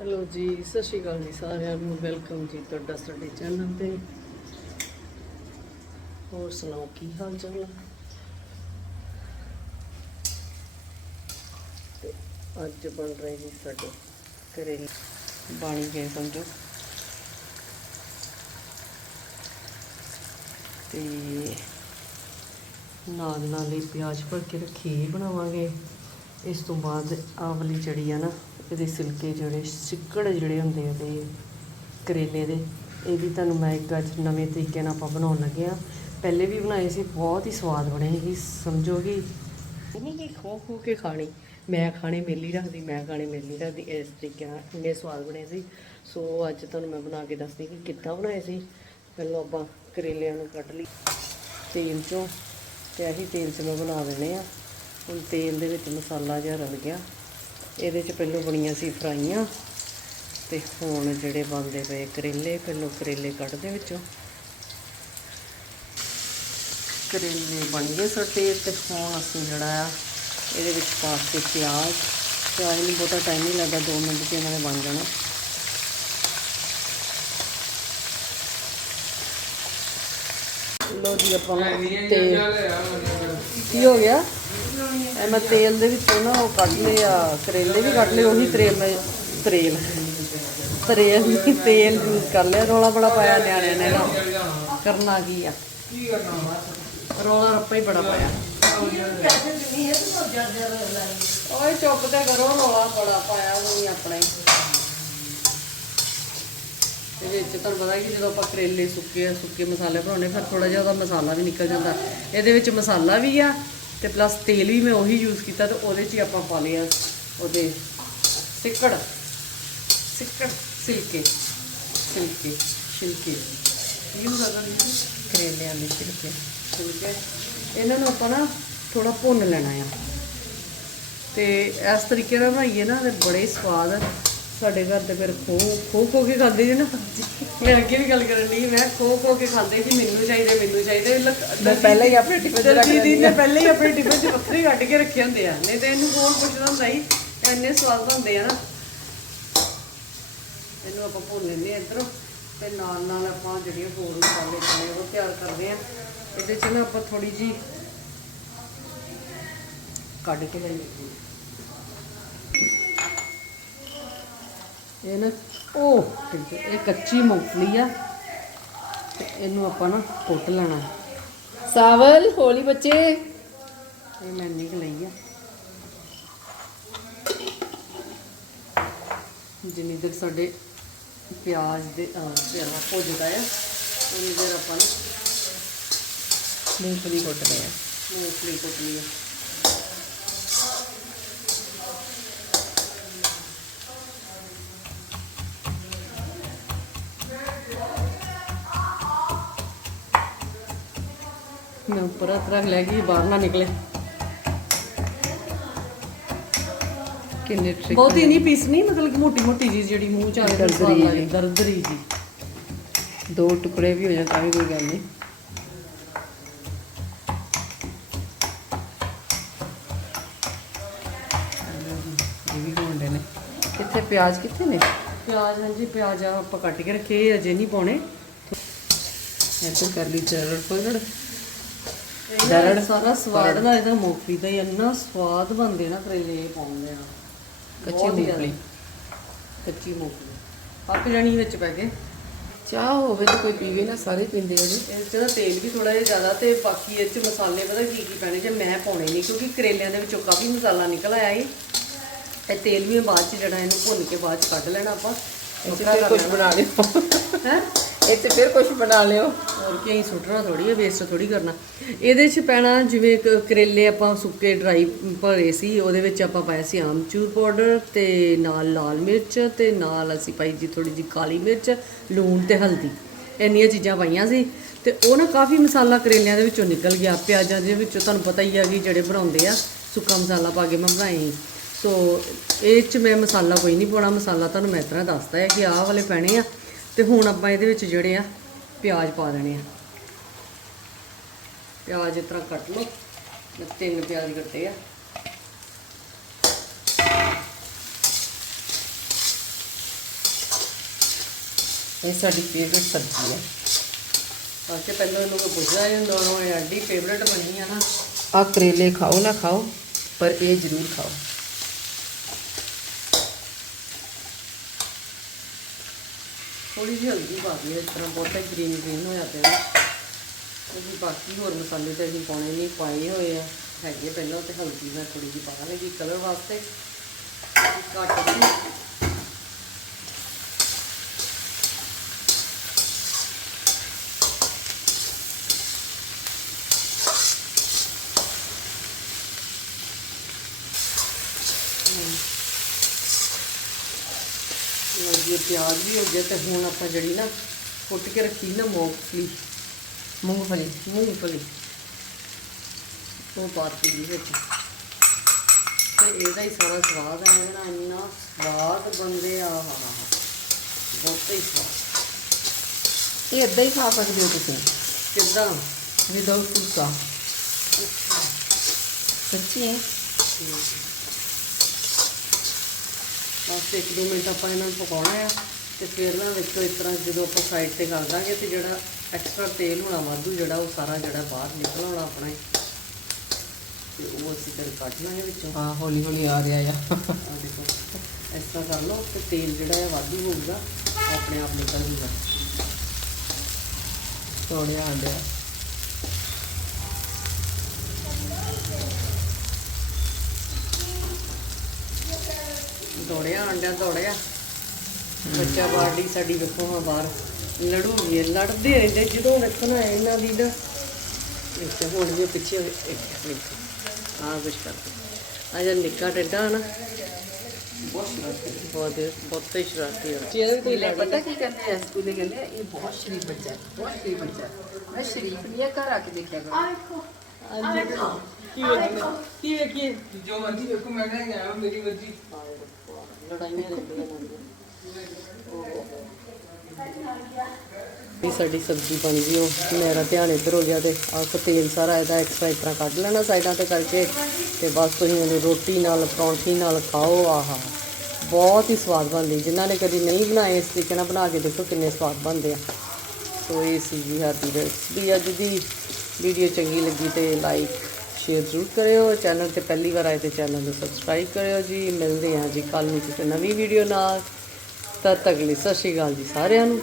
Hello ਜੀ, ਸਤਿ ਸ਼੍ਰੀ ਅਕਾਲ ਜੀ ਸਾਰਿਆਂ ਨੂੰ, ਵੈਲਕਮ ਜੀ ਤੁਹਾਡਾ ਸਾਡੇ ਚੈਨਲ ਤੇ। ਹੋਰ ਸੁਣਾਓ, ਕੀ ਹਾਲ ਚਾਲ ਤੇ ਅੱਜ ਬਣ ਰਹੇ ਜੀ ਸਾਡੇ ਕਰੇਲੇ ਬਾਣੀ ਗਏ ਸਮਝੋ। ਤੇ ਨਾਲ ਨਾਲ ਹੀ ਪਿਆਜ਼ ਭਰ ਕੇ ਰੱਖੀ ਬਣਾਵਾਂਗੇ। ਇਸ ਤੋਂ ਬਾਅਦ ਆਵਲੀ ਵਾਲੀ ਜਿਹੜੀ ਆ ਨਾ। ਇਹਦੇ ਸਿਲਕੇ ਜਿਹੜੇ, ਸਿੱਕੜ ਜਿਹੜੇ ਹੁੰਦੇ ਆ ਤੇ ਕਰੇਲੇ ਦੇ, ਇਹ ਵੀ ਤੁਹਾਨੂੰ ਮੈਂ ਇੱਕ ਅੱਜ ਨਵੇਂ ਤਰੀਕੇ ਨਾਲ ਆਪਾਂ ਬਣਾਉਣ ਲੱਗੇ ਆ ਪਹਿਲੇ ਵੀ ਬਣਾਏ ਸੀ, ਬਹੁਤ ਹੀ ਸਵਾਦ ਬਣੇ ਸੀ ਸਮਝੋ ਕਿ ਇਹ ਨਹੀਂ ਕਿ ਖੋ ਖੋ ਕੇ ਖਾਣੀ। ਮੈਂ ਖਾਣੇ ਮੇਲੀ ਰੱਖਦੀ, ਮੈਂ ਖਾਣੇ ਮੇਲੀ ਰੱਖਦੀ, ਇਸ ਤਰੀਕੇ ਨਾਲ ਇੰਨੇ ਸਵਾਦ ਬਣੇ ਸੀ। ਸੋ ਅੱਜ ਤੁਹਾਨੂੰ ਮੈਂ ਬਣਾ ਕੇ ਦੱਸਦੀ ਕਿ ਕਿੱਦਾਂ ਬਣਾਏ ਸੀ। ਪਹਿਲਾਂ ਆਪਾਂ ਕਰੇਲਿਆਂ ਨੂੰ ਕੱਟ ਲਈ, ਤੇਲ ਚੋਂ। ਤੇ ਆਹੀ ਤੇਲ 'ਚ ਮੈਂ ਬਣਾ ਦੇਣੇ ਆ। ਹੁਣ ਤੇਲ ਦੇ ਵਿੱਚ ਮਸਾਲਾ ਜਿਹਾ ਰਲ ਗਿਆ। ਇਹਦੇ 'ਚ ਪਹਿਲਾਂ ਬਣੀਆਂ ਸੀ ਫਰਾਈਆਂ ਤੇ ਹੁਣ ਜਿਹੜੇ ਬਣਦੇ ਪਏ ਕਰੇਲੇ, ਪਹਿਲਾਂ ਕਰੇਲੇ ਕੱਢਦੇ ਵਿੱਚੋਂ। ਕਰੇਲੇ ਬਣ ਗਏ ਸਾਡੇ ਤੇ ਹੁਣ ਅਸੀਂ ਜਿਹੜਾ ਆ, ਇਹਦੇ ਵਿੱਚ ਪਾ ਕੇ ਪਿਆਜ਼। ਪਿਆਜ਼ ਨੂੰ ਬਹੁਤਾ ਟਾਈਮ ਨਹੀਂ ਲੱਗਦਾ 2 ਮਿੰਟ 'ਚ ਇਹਨਾਂ ਨੇ ਬਣ ਜਾਣਾ। ਲੋ ਜੀ ਆਪਾਂ ਨੂੰ ਕੀ ਹੋ ਗਿਆ? ਇਹ ਮੈਂ ਤੇਲ ਦੇ ਵਿੱਚੋਂ ਨਾ ਉਹ ਕੱਢ ਲਏ ਆ, ਕਰੇਲੇ ਵੀ ਕੱਢ ਲਏ, ਉਹੀ ਤਰੇਲ ਮੈਂ ਤਰੇਲ ਤਰੇਲ ਨਹੀਂ ਤੇਲ ਯੂਜ਼ ਕਰ ਲਿਆ, ਰੋਲਾ ਬੜਾ ਪਾਇਆ ਨਿਆਣਿਆਂ ਨੇ ਨਾ। ਕਰਨਾ ਕੀ ਆ? ਰੋਲਾ ਰੱਪਾ ਹੀ ਬੜਾ ਪਾਇਆ। ਓਏ ਚੁੱਪ ਤੇ ਕਰੋ, ਰੋਲਾ ਬੜਾ ਪਾਇਆ ਉਹਨੇ ਆਪਣਾ ਤੇ ਵਿੱਚ ਤੁਹਾਨੂੰ ਪਤਾ ਕਿ ਜਦੋਂ ਆਪਾਂ ਕਰੇਲੇ ਸੁੱਕੇ ਸੁੱਕੇ ਮਸਾਲੇ ਬਣਾਉਣੇ ਫਿਰ ਥੋੜਾ ਜਿਹਾ ਉਹਦਾ ਮਸਾਲਾ ਵੀ ਨਿਕਲ ਜਾਂਦਾ। ਇਹਦੇ ਵਿੱਚ ਮਸਾਲਾ ਵੀ ਆ ਤੇ ਪਲੱਸ ਤੇਲ ਵੀ ਮੈਂ ਉਹੀ ਯੂਜ਼ ਕੀਤਾ ਤੇ ਉਹਦੇ 'ਚ ਹੀ ਆਪਾਂ ਪਾ ਲਿਆ ਉਹਦੇ ਸਿੱਕੜ ਸਿੱਕੜ ਸਿਲਕੇ ਸਿਲਕੇ ਛਿਲਕੇ। ਯੂਜ਼ ਨਹੀਂ ਕਰੇਲਿਆਂ ਦੇ ਛਿਲਕੇ। ਛਿਲਕੇ ਇਹਨਾਂ ਨੂੰ ਆਪਾਂ ਨਾ ਥੋੜਾ ਭੁੰਨ ਲੈਣਾ ਆ। ਤੇ ਇਸ ਤਰੀਕੇ ਨਾਲ ਬਣਾਈਏ ਨਾ ਤੇ ਬੜੇ ਸਵਾਦ ਸਾਡੇ ਘਰ ਤੇ ਫਿਰ ਖੋ ਖੋ ਖੋ ਕੇ ਖਾਂਦੇ ਜੀ ਨਾ। ਮੈਂ ਅੱਗੇ ਵੀ ਗੱਲ ਕਰਨ ਦੀ ਮੈਂ ਖੋ ਖੋ ਕੇ ਖਾਂਦੇ ਸੀ ਮੈਨੂੰ ਚਾਹੀਦੇ ਮੈਨੂੰ ਚਾਹੀਦੇ। ਮੈਂ ਪਹਿਲਾਂ ਹੀ ਆਪਣੇ ਟਿਫਨ 'ਚ ਰੱਖ ਲੈਂਦੀ ਨੇ ਪਹਿਲਾਂ ਹੀ ਆਪਣੇ ਟਿਫਨ 'ਚ ਵੱਖਰੇ ਕੱਢ ਕੇ ਰੱਖੇ ਹੁੰਦੇ ਆ। ਨਹੀਂ ਤੇ ਇਹਨੂੰ ਕੌਣ ਪੁੱਛਦਾ ਹੁੰਦਾ ਸੀ ਇੰਨੇ ਸਵਾਦ ਬਣਦੇ ਆ ਨਾ। ਇਹਨੂੰ ਆਪਾਂ ਭੁੰਨ ਲੈਂਦੇ ਆ ਇੱਧਰੋਂ। ਤੇ ਨਾਲ ਨਾਲ ਆਪਾਂ ਜਿਹੜੀਆਂ ਹੋਰ ਮਸਾਲੇ ਪਾਣੇ ਉਹ ਤਿਆਰ ਕਰਦੇ ਆ। ਇਹਦੇ 'ਚ ਨਾ ਆਪਾਂ ਥੋੜੀ ਜੀ ਕੱਢ ਕੇ ਲਈ ਇਹ ਨਾ ਉਹ ਠੀਕ ਹੈ, ਇਹ ਕੱਚੀ ਮੂੰਗਫਲੀ ਆ ਤੇ ਇਹਨੂੰ ਆਪਾਂ ਨਾ ਕੁੱਟ ਲੈਣਾ ਸਾਵਲ ਹੋਲੀ ਬੱਚੇ। ਇਹ ਮੈਂ ਨਿਕ ਲਈ ਆ। ਜਿੰਨੀ ਦੇਰ ਸਾਡੇ ਪਿਆਜ਼ ਦੇ ਪਿਆਜ਼ ਭੁੱਜਦਾ ਆ ਉਨੀ ਦੇਰ ਆਪਾਂ ਨੂੰ ਮੂੰਗਫਲੀ ਕੁੱਟਦੇ ਆ। ਮੂੰਗਫਲੀ ਕੁੱਟਣੀ ਆ। ਮੈਂ ਉੱਪਰ ਹੱਥ ਰੱਖ ਲਿਆ ਕਿ ਬਾਹਰ ਨਾ ਨਿਕਲੇ। ਕਿੰਨੇ ਟ੍ਰਿਕ ਬਹੁਤੀ ਨਹੀਂ ਪੀਸਣੀ ਮਤਲਬ ਕਿ ਮੋਟੀ ਮੋਟੀ ਜੀ ਜਿਹੜੀ ਮੂੰਹ ਚ ਆਵੇ ਦਰਦਰੀ ਲੱਗੇ ਦਰਦਰੀ ਜੀ। ਦੋ ਟੁਕੜੇ ਵੀ ਹੋ ਜਾਣ ਤਾਂ ਵੀ ਕੋਈ ਗੱਲ ਨਹੀਂ। ਕਿੱਥੇ ਪਿਆਜ਼ ਕਿੱਥੇ ਨੇ? ਪਿਆਜ਼ ਹਾਂਜੀ ਪਿਆਜ਼ ਆਪਾਂ ਕੱਟ ਕੇ ਰੱਖੇ ਅਜੇ ਨਹੀਂ ਪਾਉਣੇ। ਇੱਥੇ ਕਰ ਲਈ ਚਰੜ ਪਗੜ ਦਰੜ ਸਾਰਾ ਸਵਾਦ ਦਾ ਇਹਦਾ ਮੂੰਗਫਲੀ ਦਾ ਹੀ ਇੰਨਾ ਸਵਾਦ ਬਣਦੇ ਨਾ ਕਰੇਲੇ ਪਾਉਂਦੇ ਆ। ਕੱਚੀ ਮੂੰਗਫਲੀ। ਕੱਚੀ ਮੂੰਗਫਲੀ। ਪੱਕ ਜਾਣੀ ਵਿੱਚ ਪੈ ਕੇ। ਚਾਹ ਹੋਵੇ ਤਾਂ ਕੋਈ ਪੀਵੇ ਨਾ ਸਾਰੇ ਪੀਂਦੇ ਆ ਜੀ। ਇਸ 'ਚ ਨਾ ਤੇਲ ਵੀ ਥੋੜਾ ਜਿਹਾ ਜ਼ਿਆਦਾ ਤੇ ਬਾਕੀ ਇਹ 'ਚ ਮਸਾਲੇ ਪਤਾ ਕੀ ਕੀ ਪੈਣੇ ਜੇ ਮੈਂ ਪਾਉਣੇ ਨਹੀਂ ਕਿਉਂਕਿ ਕਰੇਲਿਆਂ ਦੇ ਵਿੱਚੋਂ ਕਾਫੀ ਮਸਾਲਾ ਨਿਕਲ ਆਇਆ ਈ ਤੇ ਤੇਲ ਵੀ ਬਾਅਦ 'ਚ ਜਿਹੜਾ ਇਹਨੂੰ ਭੁੰਨ ਕੇ ਬਾਅਦ 'ਚ ਕੱਢ ਲੈਣਾ ਆਪਾਂ। ਇੱਥੇ ਫਿਰ ਕੁਝ ਬਣਾ ਲਿਓ। ਹੈ? ਇਹ ਇੱਥੇ ਫਿਰ ਕੁਝ ਬਣਾ ਲਿਓ। ਹੋਰ ਕੀ, ਅਸੀਂ ਸੁੱਟਣਾ ਥੋੜੀ ਹੈ ਵੇਸਟ ਥੋੜੀ ਕਰਨਾ। ਇਹਦੇ 'ਚ ਪੈਣਾ ਜਿਵੇਂ ਕ- ਕਰੇਲੇ ਆਪਾਂ ਸੁੱਕੇ ਡਰਾਈ ਭਰੇ ਸੀ, ਉਹਦੇ ਵਿੱਚ ਆਪਾਂ ਪਾਇਆ ਸੀ ਆਮਚੂਰ ਪਾਊਡਰ ਤੇ ਨਾਲ ਲਾਲ ਮਿਰਚ ਤੇ ਨਾਲ ਅਸੀਂ ਪਾਈ ਜੀ ਥੋੜੀ ਜੀ ਕਾਲੀ ਮਿਰਚ, ਲੂਣ ਤੇ ਹਲਦੀ। ਇੰਨੀਆਂ ਚੀਜ਼ਾਂ ਪਾਈਆਂ ਸੀ ਤੇ ਉਹ ਨਾ ਕਾਫੀ ਮਸਾਲਾ ਕਰੇਲਿਆਂ ਦੇ ਵਿੱਚੋਂ ਨਿਕਲ ਗਿਆ, ਪਿਆਜ਼ਾਂ ਦੇ ਵਿੱਚੋਂ। ਤੁਹਾਨੂੰ ਪਤਾ ਹੀ ਆ ਕਿ ਜਿਹੜੇ ਬਣਾਉਂਦੇ ਆ, ਸੁੱਕਾ ਮਸਾਲਾ ਪਾ ਕੇ ਮੈਂ ਬਣਾਏ। ਸੀ ਸੋ, ਇਹ 'ਚ ਮੈਂ ਮਸਾਲਾ ਕੋਈ ਨਹੀਂ ਪਾਉਣਾ, ਮਸਾਲਾ ਤੁਹਾਨੂੰ ਮੈਂ ਇਸ ਤਰ੍ਹਾਂ ਦੱਸਦਾ ਹੈ ਕਿ ਆਹ ਵਾਲੇ ਪੈਣੇ ਆ ਤੇ ਹੁਣ ਆਪਾਂ ਇਹਦੇ ਵਿੱਚ ਜਿਹੜੇ ਆ, ਪਿਆਜ਼ ਪਾ ਦੇਣੇ ਆ। ਪਿਆਜ਼ ਇਸ ਤਰ੍ਹਾਂ ਕੱਟ ਲਓ, ਮੈਂ ਤਿੰਨ ਪਿਆਜ਼ ਕੱਟੇ ਆ। ਇਹ ਸਾਡੀ ਫੇਵਰਿਟ ਸਬਜ਼ੀ ਹੈ ਆ ਪਹਿਲਾਂ ਇਹਨੂੰ ਪੁੱਛਦਾ, ਇਹ ਦੋਨੋਂ ਐਡੀ ਫੇਵਰਟ ਬਣੀ ਆ ਨਾ। ਆ ਕਰੇਲੇ ਖਾਓ ਨਾ ਖਾਓ, ਪਰ ਇਹ ਜ਼ਰੂਰ ਖਾਓ। ਥੋੜੀ ਜਿਹੀ ਹਲਦੀ ਪਾ ਦਈਏ ਇਸ ਤਰ੍ਹਾਂ ਬਹੁਤਾ ਗ੍ਰੀਨ ਗ੍ਰੀਨ ਹੋਇਆ ਪਿਆ ਹੈ ਕਿਉਂਕਿ ਬਾਕੀ ਹੋਰ ਮਸਾਲੇ ਤਾਂ ਅਸੀਂ ਪਾਉਣੇ ਨਹੀਂ, ਪਾਏ ਹੋਏ ਆ। ਹੈਗੇ ਪਹਿਲਾਂ ਤੇ ਹਲਦੀ ਮੈਂ ਥੋੜੀ ਜਿਹੀ ਪਾ ਲਾਂਗੀ ਕਲਰ ਵਾਸਤੇ। ਘੱਟ ਜਿਹੀ। ਜੀ ਪਿਆਜ਼ ਵੀ ਹੋ ਗਿਆ ਤੇ ਹੁਣ ਆਪਾਂ ਜਿਹੜੀ ਨਾ ਕੁੱਟ ਕੇ ਰੱਖੀ ਨਾ ਮੂੰਗਫਲੀ। ਮੂੰਗਫਲੀ। ਮੂੰਗਫਲੀ। ਉਹ ਪਾਤੀ ਜੀ ਵਿੱਚ। ਤੇ ਇਹਦਾ ਹੀ ਸਾਰਾ ਸਵਾਦ ਹੈ ਨਾ ਇੰਨਾ ਸਵਾਦ ਬੰਦੇ ਆ। ਹਾ ਬਹੁਤ ਹੀ ਸਵਾਦ। ਇਹ ਇਦਾਂ ਹੀ ਖਾ ਸਕਦੇ ਹੋ ਤੁਸੀਂ? ਕਿੱਦਾਂ? ਵਿਦਆਊਟ ਫੁਲਕਾ। ਸੱਚੀ ਹੈ। ਬਸ ਇੱਕ ਦੋ ਮਿੰਟ ਆਪਾਂ ਇਹਨਾਂ ਨੂੰ ਪਕਾਉਣਾ ਆ ਤੇ ਫਿਰ ਨਾ ਵਿੱਚੋਂ ਇਸ ਤਰ੍ਹਾਂ ਜਦੋਂ ਆਪਾਂ ਸਾਈਡ ਤੇ ਕਰ ਦਾਂਗੇ ਤੇ ਜਿਹੜਾ ਐਕਸਟਰਾ ਤੇਲ ਹੋਣਾ ਵਾਧੂ ਜਿਹੜਾ ਉਹ ਸਾਰਾ ਜਿਹੜਾ ਬਾਹਰ ਨਿਕਲ ਆਉਣਾ ਆਪਣਾ। ਤੇ ਉਹ ਅਸੀਂ ਫਿਰ ਕੱਢ ਲਾਂਗੇ ਵਿੱਚੋਂ। ਹਾਂ ਹੌਲੀ ਹੌਲੀ ਆ ਰਿਹਾ ਆ। ਆ ਦੇਖੋ ਇਸ ਤਰ੍ਹਾਂ ਕਰ ਲਓ ਤੇ ਤੇਲ ਜਿਹੜਾ ਹੈ ਵਾਧੂ ਹੋਊਗਾ ਆਪਣੇ ਆਪ ਨਿਕਲ ਜੂਗਾ। ਥੋੜਿਆ ਆ ਦੌੜਿਆ ਆਂਡਿਆ ਦੌੜਿਆ ਬੱਚਾ ਬਾਡੀ ਸਾਡੀ ਵੇਖੋ ਹਾਂ ਬਾਹਰ। ਲੜੂਗੀ ਇਹ ਲੜਦੇ ਰਹਿੰਦੇ ਜਦੋਂ ਵੇਖਣਾ ਇਹਨਾਂ ਦੀ ਨਾ ਇੱਥੇ ਹੁਣ ਵੀ ਪਿੱਛੇ ਆ ਕੁਛ ਕਰਦੇ ਆ ਜਿਹੜਾ ਨਿੱਕਾ ਟੱਡਾ ਨਾ ਬਹੁਤ ਸ਼ਰਾਰਤੀ ਬਹੁਤ ਬਹੁਤ ਹੀ ਸ਼ਰਾਰਤੀ ਹੈ ਜਿਹਦੇ ਕੋਈ ਸਕੂਲੇ ਪਤਾ ਕੀ ਕਹਿੰਦੇ ਆ? ਸਕੂਲੇ ਕਹਿੰਦੇ ਆ ਇਹ ਬਹੁਤ ਸ਼ਰੀਫ ਬੱਚਾ ਹੈ ਬਹੁਤ ਸ਼ਰੀਫ ਬੱਚਾ ਹੈ। ਮੈਂ ਸ਼ਰੀਫ ਨਹੀਂ ਹੈ ਘਰ ਆ ਕੇ ਦੇਖਿਆ ਕਰੋ ਕੀ ਵੇਖੀਏ ਕੀ ਵੇਖੀਏ? ਜੋ ਮਰਜ਼ੀ ਵੇਖੋ ਮੈਂ ਕਹਿ ਗਿਆ ਮੇਰੀ ਮਰਜ਼ੀ। ਲੜਾਈਆਂ ਰਹਿੰਦੀਆਂ ਇਹ ਸਾਡੀ ਸਬਜ਼ੀ ਬਣ ਗਈ, ਉਹ ਮੇਰਾ ਧਿਆਨ ਇੱਧਰ ਹੋ ਗਿਆ ਤੇ ਆਹ ਤੇਲ ਸਾਰਾ ਇਹਦਾ ਐਕਸਟਰਾ ਇਸ ਤਰ੍ਹਾਂ ਕੱਢ ਲੈਣਾ ਸਾਈਡਾਂ ਤੇ ਕਰਕੇ ਤੇ ਬਸ ਤੁਸੀਂ ਉਹਨੂੰ ਰੋਟੀ ਨਾਲ, ਪਰੌਂਠੀ ਨਾਲ ਖਾਓ, ਆਹਾ। ਬਹੁਤ ਹੀ ਸਵਾਦ ਬਣਦੀ। ਜਿਨ੍ਹਾਂ ਨੇ ਕਦੀ ਨਹੀਂ ਬਣਾਏ, ਇਸ ਤਰੀਕੇ ਨਾਲ ਬਣਾ ਕੇ ਦੇਖੋ ਕਿੰਨੇ ਸਵਾਦ ਬਣਦੇ ਆ। ਸੋ ਇਹ ਸੀ ਜੀ ਸਾਡੀ ਰੈਸਪੀ ਅੱਜ ਦੀ ਵੀਡੀਓ ਚੰਗੀ ਲੱਗੀ ਤੇ ਲਾਈਕ ਸ਼ੇਅਰ ਜ਼ਰੂਰ ਕਰਿਓ। ਚੈਨਲ ਤੇ ਪਹਿਲੀ ਵਾਰ ਆਏ ਤੇ ਚੈਨਲ ਨੂੰ ਸਬਸਕ੍ਰਾਈਬ ਕਰਿਓ ਜੀ। ਮਿਲਦੇ ਹਾਂ ਜੀ ਕੱਲ ਨੂੰ ਕਿਸੇ ਨਵੀਂ ਵੀਡੀਓ ਨਾਲ। ਤਦ ਤੱਕ ਲਈ ਸਤਿ ਸ਼੍ਰੀ ਅਕਾਲ ਜੀ ਸਾਰਿਆਂ ਨੂੰ।